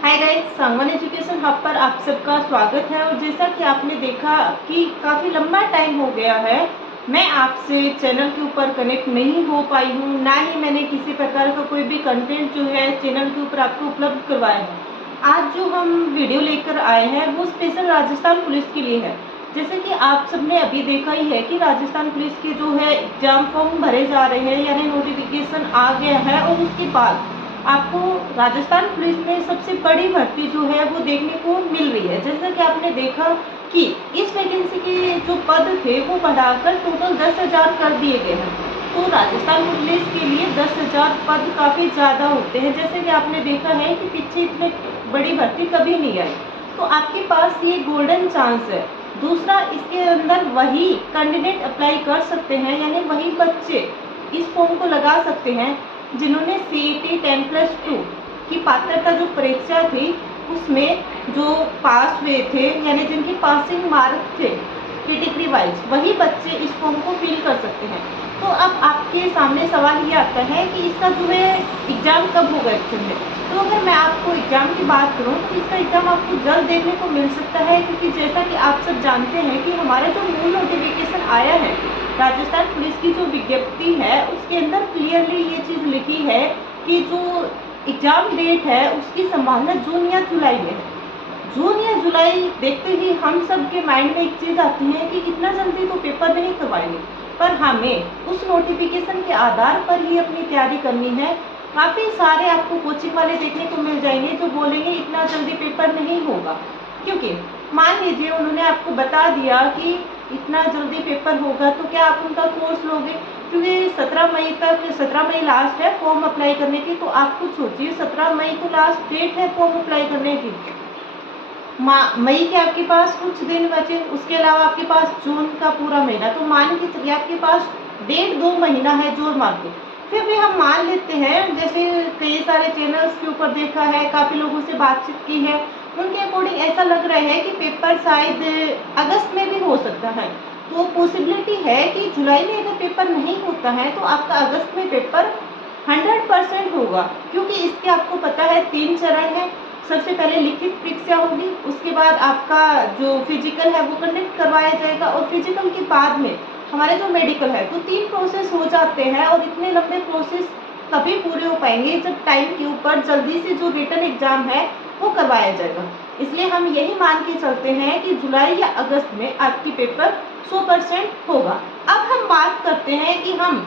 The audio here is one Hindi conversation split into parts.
Hi guys, Sangwan education hub पर आप सबका स्वागत है। और जैसा कि आपने देखा कि काफ़ी लंबा टाइम हो गया है, मैं आपसे चैनल के ऊपर कनेक्ट नहीं हो पाई हूँ, ना ही मैंने किसी प्रकार का कोई भी कंटेंट जो है चैनल के ऊपर आपको उपलब्ध करवाया है। आज जो हम वीडियो लेकर आए हैं वो स्पेशल राजस्थान पुलिस के लिए है। जैसे कि आप सबने अभी देखा ही है कि राजस्थान पुलिस के जो है एग्जाम फॉर्म भरे जा रहे हैं, यानी नोटिफिकेशन आ गया है। और उसके बाद आपको राजस्थान पुलिस में सबसे बड़ी भर्ती जो है वो देखने को मिल रही है। जैसा कि आपने देखा कि इस वैकेंसी के जो पद थे वो बढ़ाकर टोटल 10,000 कर दिए गए हैं। तो राजस्थान पुलिस के लिए 10,000 पद काफ़ी ज़्यादा होते हैं। जैसे कि आपने देखा है कि पीछे इतने बड़ी भर्ती कभी नहीं आई, तो आपके पास ये गोल्डन चांस है। दूसरा, इसके अंदर वही कैंडिडेट अप्लाई कर सकते हैं, यानी वही बच्चे इस फॉर्म को लगा सकते हैं जिन्होंने CET 10+2 की पात्रता जो परीक्षा थी उसमें जो पास हुए थे, यानी जिनकी पासिंग मार्क थे कैटेगरी वाइज, वही बच्चे इस फॉर्म को फिल कर सकते हैं। तो अब आपके सामने सवाल ये आता है कि इसका जो है एग्ज़ाम कब होगा एक्चुअल में। तो अगर मैं आपको एग्ज़ाम की बात करूं तो इसका एग्ज़ाम आपको जल्द देखने को मिल सकता है, क्योंकि जैसा कि आप सब जानते हैं कि हमारा जो मूल नोटिफिकेशन आया है राजस्थान पुलिस की जो विज्ञप्ति है उसके अंदर क्लियरली ये चीज़ लिखी है कि जो एग्ज़ाम डेट है उसकी संभावना जून या जुलाई में है। जून या जुलाई देखते ही हम सब के माइंड में एक चीज़ आती है कि इतना जल्दी तो पेपर नहीं करवाएंगे, पर हमें उस नोटिफिकेशन के आधार पर ही अपनी तैयारी करनी है। काफ़ी सारे आपको कोचिंग वाले देखने को मिल जाएंगे जो बोलेंगे इतना जल्दी पेपर नहीं होगा, क्योंकि मान लीजिए उन्होंने आपको बता दिया कि इतना जल्दी पेपर होगा, तो क्या आप उनका कोर्स लोगे? क्योंकि 17 मई लास्ट है फॉर्म अप्लाई करने की। तो आप खुद सोचिए, 17 मई तो लास्ट डेट है फॉर्म अप्लाई करने की। मई के आपके पास कुछ दिन बचे, उसके अलावा आपके पास जून का पूरा महीना, तो मान के चलिए आपके पास 1.5-2 महीना है जोर मार के। फिर भी हम मान लेते हैं, जैसे कई सारे चैनल्स के ऊपर देखा है, काफ़ी लोगों से बातचीत की है, उनके अकॉर्डिंग ऐसा लग रहा है कि पेपर शायद अगस्त में भी हो सकता है। तो पॉसिबिलिटी है कि जुलाई में अगर पेपर नहीं होता है तो आपका अगस्त में पेपर 100% होगा, क्योंकि इसके आपको पता है 3 चरण है। सबसे पहले लिखित परीक्षा होगी, उसके बाद आपका जो फिजिकल है वो कंडक्ट करवाया जाएगा, और फिजिकल के बाद में हमारे जो मेडिकल है, तो 3 प्रोसेस हो जाते हैं। और इतने लंबे प्रोसेस तभी पूरे हो पाएंगे जब टाइम के ऊपर जल्दी से जो रिटन एग्जाम है वो करवाया जाएगा। इसलिए हम यही मान के चलते हैं कि जुलाई या अगस्त में आपकी पेपर 100% होगा। अब हम बात करते हैं कि हम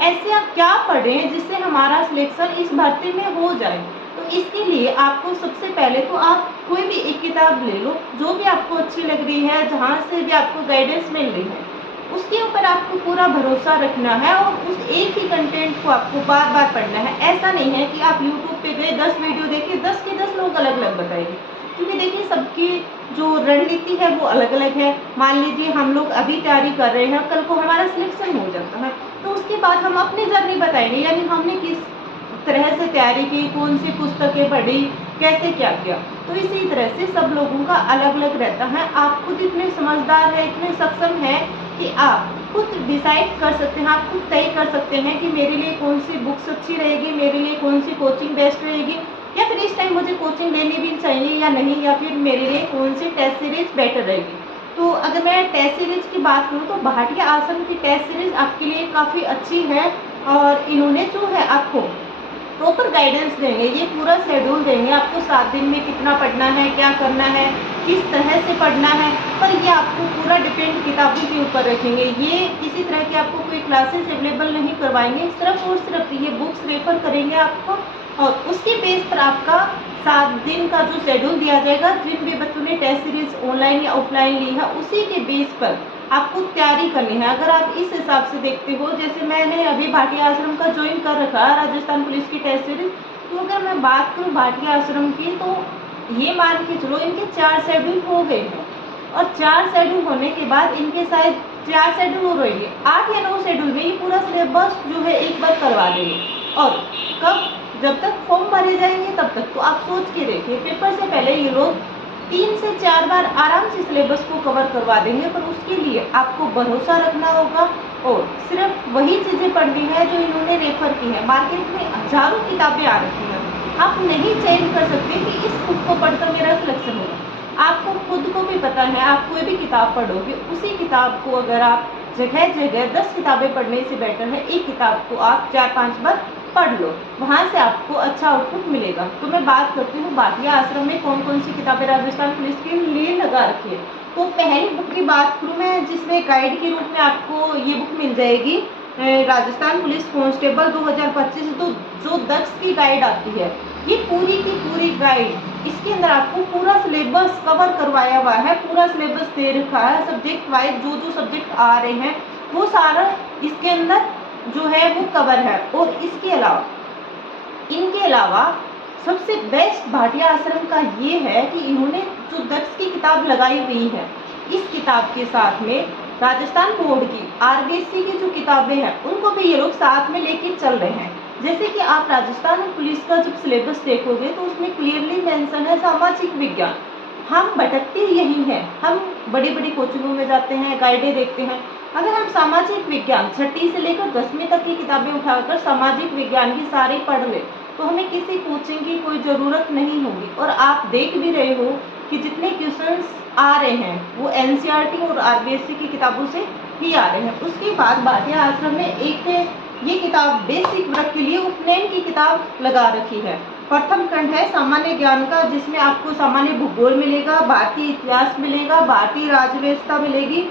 ऐसे आप क्या पढ़ें जिससे हमारा सिलेक्शन इस भर्ती में हो जाए। तो इसके लिए आपको सबसे पहले तो आप कोई भी एक किताब ले लो जो भी आपको अच्छी लग रही है, जहाँ से भी आपको गाइडेंस मिल रही है, उसके ऊपर आपको पूरा भरोसा रखना है और उस एक ही कंटेंट को आपको बार बार पढ़ना है। ऐसा नहीं है कि आप यूट्यूब पे गए 10 वीडियो देखे, 10 के 10 लोग अलग अलग बताएंगे, क्योंकि देखिए सबकी जो रणनीति है वो अलग अलग है। मान लीजिए हम लोग अभी तैयारी कर रहे हैं, कल को हमारा सिलेक्शन हो जाता है, तो उसके बाद हम अपनी जर्नी बताएंगे, यानी हमने किस तरह से तैयारी की, कौन सी पुस्तकें पढ़ी, कैसे क्या किया। तो इसी तरह से सब लोगों का अलग अलग रहता है। आप खुद इतने समझदार हैं, इतने सक्षम हैं कि आप खुद डिसाइड कर सकते हैं, आप खुद तय कर सकते हैं कि मेरे लिए कौन सी बुक्स अच्छी रहेगी, मेरे लिए कौन सी कोचिंग बेस्ट रहेगी, या फिर इस टाइम मुझे कोचिंग लेनी भी चाहिए या नहीं, या फिर मेरे लिए कौन सी टेस्ट सीरीज बेटर रहेगी। तो अगर मैं टेस्ट सीरीज की बात करूँ तो भाटिया आश्रम की टेस्ट सीरीज आपके लिए काफ़ी अच्छी है, और इन्होंने जो है आपको प्रॉपर गाइडेंस देंगे, ये पूरा शेड्यूल देंगे आपको 7 दिन में कितना पढ़ना है, क्या करना है, किस तरह से पढ़ना है। पर ये आपको पूरा डिपेंड किताबों के ऊपर रखेंगे। ये किसी तरह की आपको कोई क्लासेस अवेलेबल नहीं करवाएंगे, सिर्फ और सिर्फ ये बुक्स रेफर करेंगे आपको, और उसके बेस पर आपका 7 दिन का जो शेड्यूल दिया जाएगा। जिन भी बच्चों ने टेस्ट सीरीज ऑनलाइन या ऑफलाइन ली है उसी के बेस पर आपको तैयारी करनी है। अगर आप इस हिसाब से देखते हो, जैसे मैंने अभी भाटिया आश्रम का ज्वाइन कर रखा है राजस्थान पुलिस की टेस्ट सीरीज, तो अगर मैं बात करूँ भाटिया आश्रम की, तो ये मान के चलो इनके 4 शेड्यूल हो गए हैं, और 4 शेड्यूल होने के बाद इनके शायद 4 शेड्यूल हो रही है, 8 या 9 शेड्यूल में ये पूरा सिलेबस जो है एक बार करवा देंगे। और कब? जब तक फॉर्म भरे जाएंगे तब तक। तो आप सोच के देखिए, पेपर से पहले ये लोग 3 से 4 बार आराम से सिलेबस को कवर करवा देंगे, पर उसके लिए आपको भरोसा रखना होगा और सिर्फ वही चीज़ें पढ़नी है जो इन्होंने रेफर की है। मार्केट में हज़ारों किताबें आ रखी हैं, आप नहीं चेंज कर सकते कि इस बुक को पढ़कर मेरा सिलेक्शन होगा। आपको खुद को भी पता है, आप कोई भी किताब पढ़ोगे, उसी किताब को अगर आप जगह जगह 10 किताबें पढ़ने से बेटर है एक किताब को आप 4-5 बार पढ़ लो, वहाँ से आपको अच्छा आउटपुट मिलेगा। तो मैं बात करती हूँ भाटिया आश्रम में कौन कौन सी किताबें राजस्थान पुलिस के लिए लगा रखी है। तो पहली बुक की बात करूँ मैं, जिसमें गाइड के रूप में आपको ये बुक मिल जाएगी, राजस्थान पुलिस कांस्टेबल 2025, तो जो दक्ष की गाइड आती है, ये पूरी की पूरी गाइड, इसके अंदर आपको पूरा सिलेबस कवर करवाया हुआ है, पूरा सिलेबस दे रखा है, सब्जेक्ट वाइज जो जो सब्जेक्ट आ रहे हैं वो सारा इसके अंदर जो है वो कवर है। और इनके अलावा सबसे बेस्ट भाटिया आश्रम का ये है कि इन्होंने जो दक्ष की किताब लगाई हुई है, इस किताब के साथ में राजस्थान बोर्ड की आरबीएससी की जो किताबें हैं उनको भी ये लोग साथ में लेके चल रहे हैं। जैसे कि आप राजस्थान पुलिस का जब सिलेबस देखोगे तो उसमें क्लियरली मेंशन है सामाजिक विज्ञान। हम भटकते यही हैं, हम बड़ी बड़ी कोचिंगों में जाते हैं, गाइडें देखते हैं, अगर हम सामाजिक विज्ञान 6वीं से लेकर 10वीं तक की किताबें उठाकर सामाजिक विज्ञान की सारी पढ़ ले तो हमें किसी कोचिंग की कोई ज़रूरत नहीं होगी। और आप देख भी रहे हो कि जितने क्वेश्चंस आ रहे हैं वो एनसीईआरटी और आरबीएससी की किताबों से ही आ रहे हैं। उसके बाद भाटिया आश्रम में एक ये किताब बेसिक वर्ग के लिए उपनयन की किताब लगा रखी है। प्रथम खंड है सामान्य ज्ञान का, जिसमें आपको सामान्य भूगोल मिलेगा, भारतीय इतिहास मिलेगा, भारतीय राज्य व्यवस्था मिलेगी,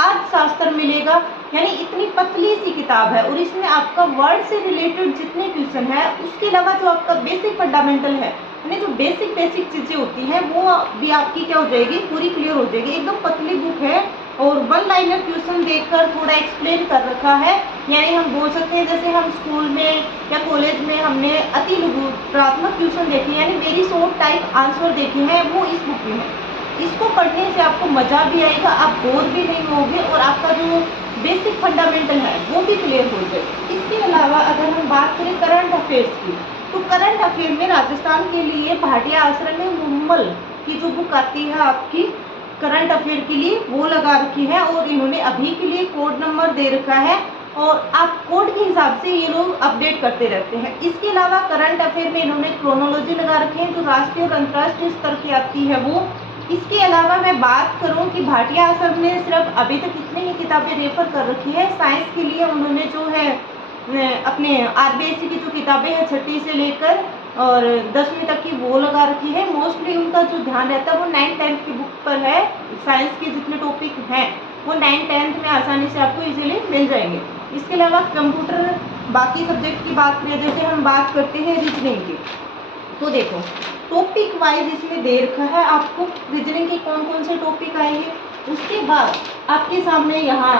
अर्थशास्त्र मिलेगा, यानी इतनी पतली सी किताब है। और इसमें आपका वर्ड से रिलेटेड जितने क्वेश्चन है, उसके अलावा जो आपका बेसिक फंडामेंटल है, यानी जो बेसिक चीज़ें होती हैं वो भी आपकी क्या हो जाएगी, पूरी क्लियर हो जाएगी। एकदम पतली बुक है और वन लाइनर क्वेश्चन देखकर थोड़ा एक्सप्लेन कर रखा है, यानी हम बोल सकते हैं जैसे हम स्कूल में या कॉलेज में हमने अति लघुत्तरात्मक क्वेश्चन देखे, यानी वेरी शॉर्ट टाइप आंसर देखे हैं, वो इस बुक में है। इसको पढ़ने से आपको मज़ा भी आएगा, आप बोर भी नहीं होगे और आपका जो बेसिक फंडामेंटल है वो भी क्लियर हो जाएगा। इसके अलावा अगर हम बात करें करंट अफेयर्स की, तो करंट अफेयर में राजस्थान के लिए भाटिया आश्रम में मुम्मल की जो बुक आती है आपकी करंट अफेयर के लिए, वो लगा रखी है। और इन्होंने अभी के लिए कोड नंबर दे रखा है और आप कोड के हिसाब से ये लोग अपडेट करते रहते हैं। इसके अलावा करंट अफेयर में इन्होंने क्रोनोलॉजी लगा रखी है जो राष्ट्रीय और अंतर्राष्ट्रीय स्तर की आती है वो। इसके अलावा मैं बात करूं कि भाटिया आश्रम ने सिर्फ अभी तक इतनी ही किताबें रेफर कर रखी है। साइंस के लिए उन्होंने जो है अपने आरबीएससी की जो किताबें हैं 6वीं से लेकर और 10वीं तक की वो लगा रखी है। मोस्टली उनका जो ध्यान रहता है वो 9th-10th की बुक पर है। साइंस के जितने टॉपिक हैं वो 9th-10th में आसानी से आपको इजीली मिल जाएंगे। इसके अलावा कंप्यूटर बाकी सब्जेक्ट की बात करें, जैसे हम बात करते हैं रीजनिंग की, तो देखो टॉपिक वाइज इसमें दे रखा है आपको रीजनिंग के कौन कौन से टॉपिक आएंगे। उसके बाद आपके सामने यहाँ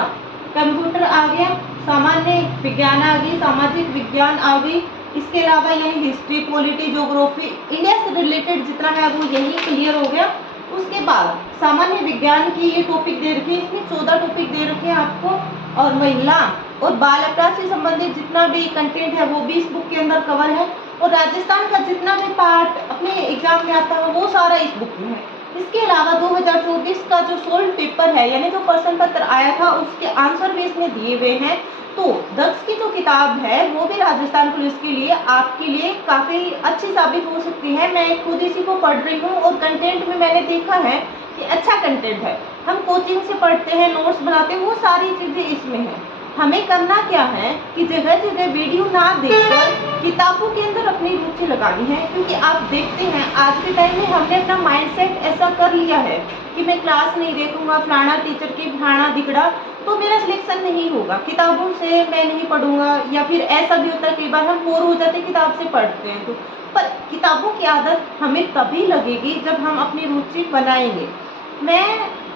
कंप्यूटर आ गया, सामान्य विज्ञान आ गई, सामाजिक विज्ञान आ गई। इसके अलावा यही हिस्ट्री, पॉलिटी, ज्योग्राफी, इंडिया से रिलेटेड जितना है वो यही क्लियर हो गया। उसके बाद सामान्य विज्ञान की ये टॉपिक दे रखी है, इसमें 14 टॉपिक दे रखे हैं आपको। और महिला और बाल अपराध से संबंधित जितना भी कंटेंट है वो भी इस बुक के अंदर कवर है। और राजस्थान का जितना भी पार्ट अपने एग्जाम में आता है वो सारा इस बुक में है। इसके अलावा 2024 का जो सोल्व पेपर है, यानी जो प्रश्न पत्र आया था, उसके आंसर भी इसमें दिए हुए हैं। तो दक्ष की जो किताब है वो भी राजस्थान पुलिस के लिए आपके लिए काफ़ी अच्छी साबित हो सकती है। मैं खुद इसी को पढ़ रही हूँ और कंटेंट में मैंने देखा है कि अच्छा कंटेंट है। हम कोचिंग से पढ़ते हैं, नोट्स बनाते हैं, वो सारी चीज़ें इसमें हैं। हमें करना क्या है कि जगह जगह वीडियो ना देखकर किताबों के अंदर अपनी रुचि लगानी है। क्योंकि आप देखते हैं आज के टाइम में हमने अपना माइंडसेट ऐसा कर लिया है कि मैं क्लास नहीं देखूंगा, फलाना टीचर की फलाना दिखड़ा, तो मेरा सिलेक्शन नहीं होगा, किताबों से मैं नहीं पढ़ूंगा। या फिर ऐसा भी होता है कई बार हम बोर हो जाते हैं किताब से पढ़ते हैं तो, पर किताबों की आदत हमें तभी लगेगी जब हम अपनी रुचि बनाएंगे। मैं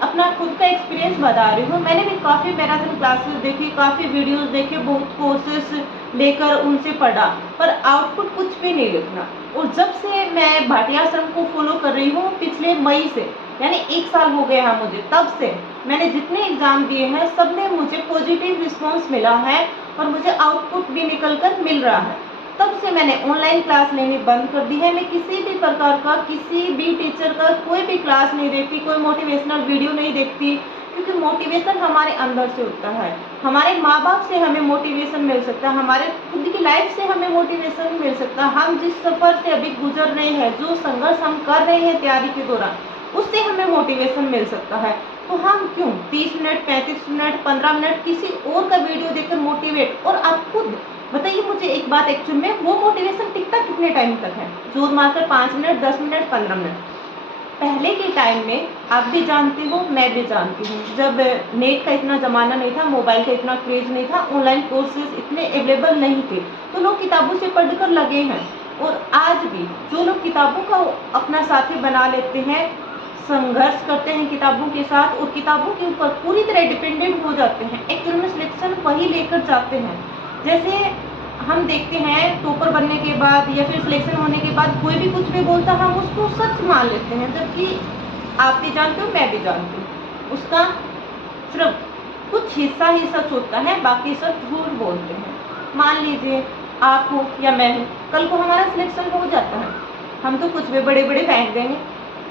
अपना खुद का एक्सपीरियंस बता रही हूँ। मैंने भी काफ़ी मैराथन क्लासेस देखी, काफ़ी वीडियोस देखे, बहुत कोर्सेस लेकर उनसे पढ़ा, पर आउटपुट कुछ भी नहीं लिखना। और जब से मैं भाटिया आश्रम को फॉलो कर रही हूँ पिछले मई से, यानी 1 साल हो गया है मुझे, तब से मैंने जितने एग्ज़ाम दिए हैं सब में मुझे पॉजिटिव रिस्पॉन्स मिला है और मुझे आउटपुट भी निकल कर मिल रहा है। तब से मैंने ऑनलाइन क्लास लेनी बंद कर दी है। मैं किसी भी प्रकार का, किसी भी टीचर का कोई भी क्लास नहीं देखती, कोई मोटिवेशनल वीडियो नहीं देखती, क्योंकि मोटिवेशन हमारे अंदर से होता है। हमारे माँ बाप से हमें मोटिवेशन मिल सकता है, हमारे खुद की लाइफ से हमें मोटिवेशन मिल सकता है। हम जिस सफ़र से अभी गुजर रहे हैं, जो संघर्ष हम कर रहे हैं तैयारी के दौरान, उससे हमें मोटिवेशन मिल सकता है। तो हम क्यों 30 मिनट, 35 मिनट, 15 मिनट किसी और का वीडियो देखकर मोटिवेट, और आप खुद बताइए मुझे एक बात, एक्चुअल में वो मोटिवेशन टिकता कितने टाइम तक है? जोर मारकर 5 मिनट, 10 मिनट, 15 मिनट। पहले के टाइम में आप भी जानते हो, मैं भी जानती हूँ, जब नेट का इतना ज़माना नहीं था, मोबाइल का इतना क्रेज नहीं था, ऑनलाइन कोर्सेज इतने अवेलेबल नहीं थे, तो लोग किताबों से पढ़कर लगे हैं। और आज भी जो लोग किताबों का अपना साथी बना लेते हैं, संघर्ष करते हैं किताबों के साथ और किताबों के ऊपर पूरी तरह डिपेंडेंट हो जाते हैं, एक्चुअल में सिलेक्शन वही लेकर जाते हैं। जैसे हम देखते हैं टॉपर बनने के बाद या फिर सिलेक्शन होने के बाद कोई भी कुछ भी बोलता है, हम उसको सच मान लेते हैं, जबकि आप भी जानते हो, मैं भी जानती हूँ, उसका सिर्फ कुछ हिस्सा ही सच होता है, बाकी सब झूठ बोलते हैं। मान लीजिए आप हो या मैं हूँ, कल को हमारा सिलेक्शन हो जाता है, हम तो कुछ भी बड़े बड़े फेंक देंगे,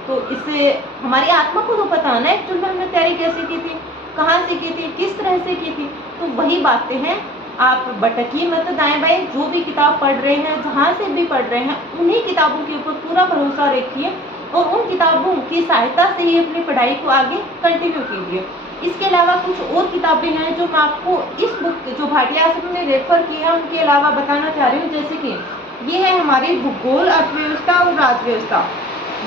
तो इससे हमारी आत्मा को तो पता है ना एक्चुअल में हमने तैयारी कैसे की थी, कहाँ से की थी, किस तरह से की थी। तो वही बातें हैं, आप भटकिए मत दाएं बाएं, जो भी किताब पढ़ रहे हैं, जहाँ से भी पढ़ रहे हैं, उन्हीं किताबों के ऊपर पूरा भरोसा रखिए और उन किताबों की सहायता से ही अपनी पढ़ाई को आगे कंटिन्यू कीजिए। इसके अलावा कुछ और किताबें हैं जो मैं आपको इस बुक जो भाटिया आश्रम ने रेफर की है उनके अलावा बताना चाह रही हूँ। जैसे कि ये है हमारी भूगोल, अर्थव्यवस्था और राजव्यवस्था,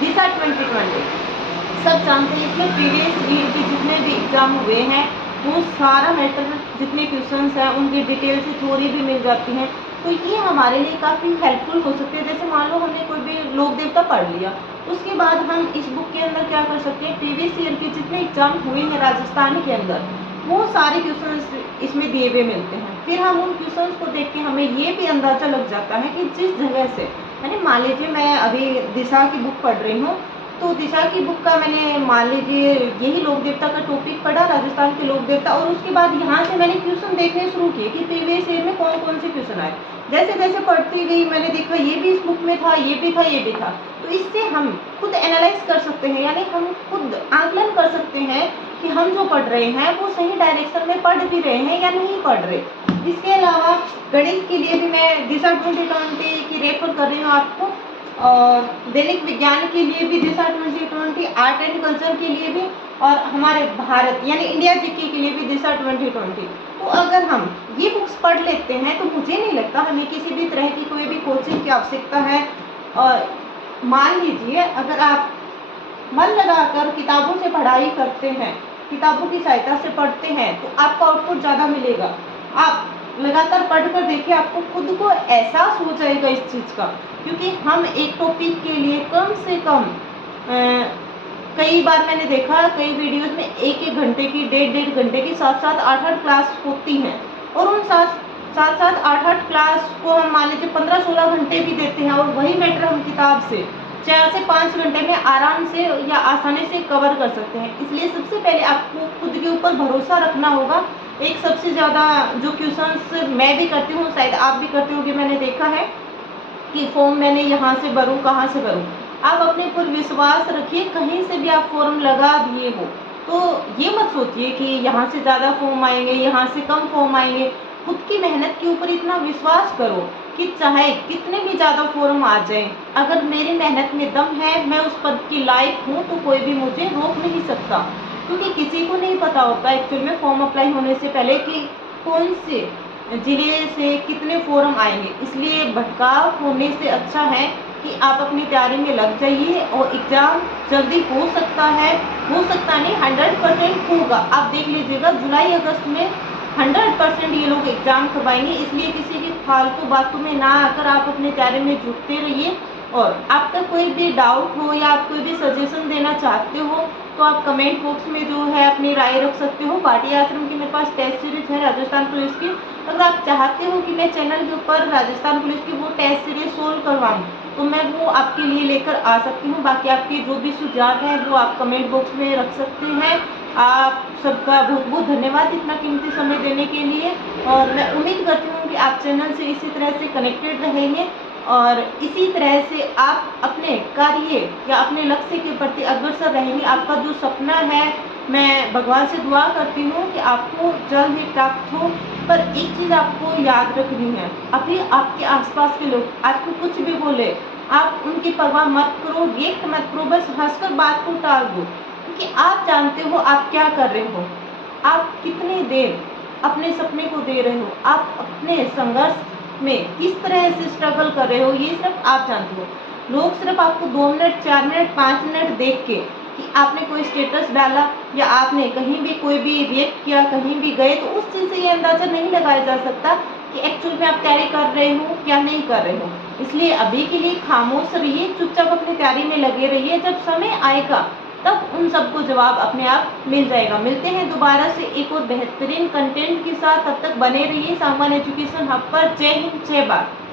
दिशा 2020। सब जानते हैं इसमें प्रीवियस ईयर के जितने भी एग्जाम हुए हैं वो सारा मैटर, जितने क्वेश्चंस हैं उनकी डिटेल से थ्योरी भी मिल जाती हैं, तो ये हमारे लिए काफ़ी हेल्पफुल हो सकती है। जैसे मान लो हमने कोई भी लोक देवता पढ़ लिया, उसके बाद हम इस बुक के अंदर क्या कर सकते हैं, प्रीवियस ईयर के जितने एग्जाम हुए हैं राजस्थान के अंदर, वो सारे क्वेश्चंस इसमें दिए हुए मिलते हैं। फिर हम उन क्वेश्चंस को देख के हमें ये भी अंदाज़ा लग जाता है कि जिस जगह से, यानी मान लीजिए मैं अभी दिशा की बुक पढ़ रही हूँ, तो दिशा की बुक का मैंने मान लीजिए यही लोक देवता का टॉपिक पढ़ा, राजस्थान के लोक देवता, और उसके बाद यहाँ से मैंने क्वेश्चन देखने शुरू किए कि प्रीवियस ईयर में कौन कौन से क्वेश्चन आए। जैसे जैसे पढ़ती गई मैंने देखा ये भी इस बुक में था, ये भी था, ये भी था। तो इससे हम खुद एनालाइज कर सकते हैं, यानी हम खुद आकलन कर सकते हैं कि हम जो पढ़ रहे हैं वो सही डायरेक्शन में पढ़ भी रहे हैं या नहीं पढ़ रहे। इसके अलावा गणित के लिए भी मैं दिशा 2020 की रेफर कर रही हूँ आपको, और दैनिक विज्ञान के लिए भी दिशा 2020, आर्ट एंड कल्चर के लिए भी, और हमारे भारत यानी इंडिया जीके के लिए भी दिशा 2020। तो अगर हम ये बुक्स पढ़ लेते हैं तो मुझे नहीं लगता हमें किसी भी तरह की कोई भी कोचिंग की आवश्यकता है। और मान लीजिए अगर आप मन लगाकर किताबों से पढ़ाई करते हैं, किताबों की सहायता से पढ़ते हैं, तो आपका आउटपुट ज़्यादा मिलेगा। आप लगातार पढ़ कर देखिए, आपको खुद को एहसास हो जाएगा इस चीज़ का, क्योंकि हम एक टॉपिक के लिए कम से कम कई बार मैंने देखा कई वीडियोस में एक एक घंटे की, डेढ़ घंटे की, 7-7, 8-8 क्लास होती हैं, और उन 7-7, 8-8 क्लास को हम मान लीजिए 15-16 घंटे भी देते हैं, और वही मैटर हम किताब से 4 से 5 घंटे में आराम से या आसानी से कवर कर सकते हैं। इसलिए सबसे पहले आपको खुद के ऊपर भरोसा रखना होगा। एक सबसे ज़्यादा जो क्वेश्चंस मैं भी करती हूँ, शायद आप भी करते होंगे, मैंने देखा है कि फॉर्म मैंने यहाँ से भरूँ, कहाँ से भरूँ। आप अपने ऊपर विश्वास रखिए, कहीं से भी आप फॉर्म लगा दिए हो तो ये मत सोचिए कि यहाँ से ज़्यादा फॉर्म आएंगे, यहाँ से कम फॉर्म आएंगे। खुद की मेहनत के ऊपर इतना विश्वास करो कि चाहे कितने भी ज़्यादा फॉर्म आ जाएं, अगर मेरी मेहनत में दम है, मैं उस पद की लायक हूँ, तो कोई भी मुझे रोक नहीं सकता। क्योंकि किसी को नहीं पता होता एक्चुअल में फॉर्म अप्लाई होने से पहले कि कौन से ज़िले से कितने फॉर्म आएंगे। इसलिए भटकाव होने से अच्छा है कि आप अपनी तैयारी में लग जाइए, और एग्ज़ाम जल्दी हो सकता नहीं, 100% होगा। आप देख लीजिएगा जुलाई अगस्त में 100% ये लोग एग्ज़ाम करवाएंगे। इसलिए किसी की फालतू बातों में ना आकर आप अपनी तैयारी में जुटते रहिए। और आपका कोई भी डाउट हो या आप कोई भी सजेशन देना चाहते हो तो आप कमेंट बॉक्स में जो है अपनी राय रख सकते हो। भाटिया आश्रम की मेरे पास टेस्ट सीरीज है राजस्थान पुलिस की, अगर आप चाहते हो कि मैं चैनल के ऊपर राजस्थान पुलिस की वो टेस्ट सीरीज सोल्व करवाऊँ तो मैं वो आपके लिए लेकर आ सकती हूँ। बाकी आपके जो भी सुझाव हैं वो आप कमेंट बॉक्स में रख सकते हैं। आप सबका बहुत बहुत धन्यवाद इतना कीमती समय देने के लिए, और मैं उम्मीद करती हूँ कि आप चैनल से इसी तरह से कनेक्टेड रहेंगे और इसी तरह से आप अपने कार्य या अपने लक्ष्य के प्रति अग्रसर रहेंगे। आपका जो सपना है मैं भगवान से दुआ करती हूँ कि आपको जल्द ही प्राप्त हो। पर एक चीज़ आपको याद रखनी है, अभी आपके आसपास के लोग आपको कुछ भी बोले, आप उनकी परवाह मत करो, रिएक्ट मत करो, बस हंसकर बात को टाल दो, क्योंकि आप जानते हो आप क्या कर रहे हो, आप कितनी देर अपने सपने को दे रहे हो, आप अपने संघर्ष में किस तरह से स्ट्रगल कर रहे हो, ये सिर्फ आप जानते हो। लोग सिर्फ आपको 2 मिनट, 4 मिनट, 5 मिनट देख के कि आपने कोई स्टेटस डाला या आपने कहीं भी कोई भी रिएक्ट किया, कहीं भी गए, तो उस चीज़ से ये अंदाज़ा नहीं लगाया जा सकता कि एक्चुअल में आप तैयारी कर रहे हो क्या नहीं कर रहे हो। इसलिए अभी के लिए खामोश रहिए, चुपचाप अपनी तैयारी में लगे रहिए, जब समय आएगा तब उन सबको जवाब अपने आप मिल जाएगा। मिलते हैं दोबारा से एक और बेहतरीन कंटेंट के साथ, तब तक बने रहिए सामान एजुकेशन हब पर। जय हिंद, जय भारत।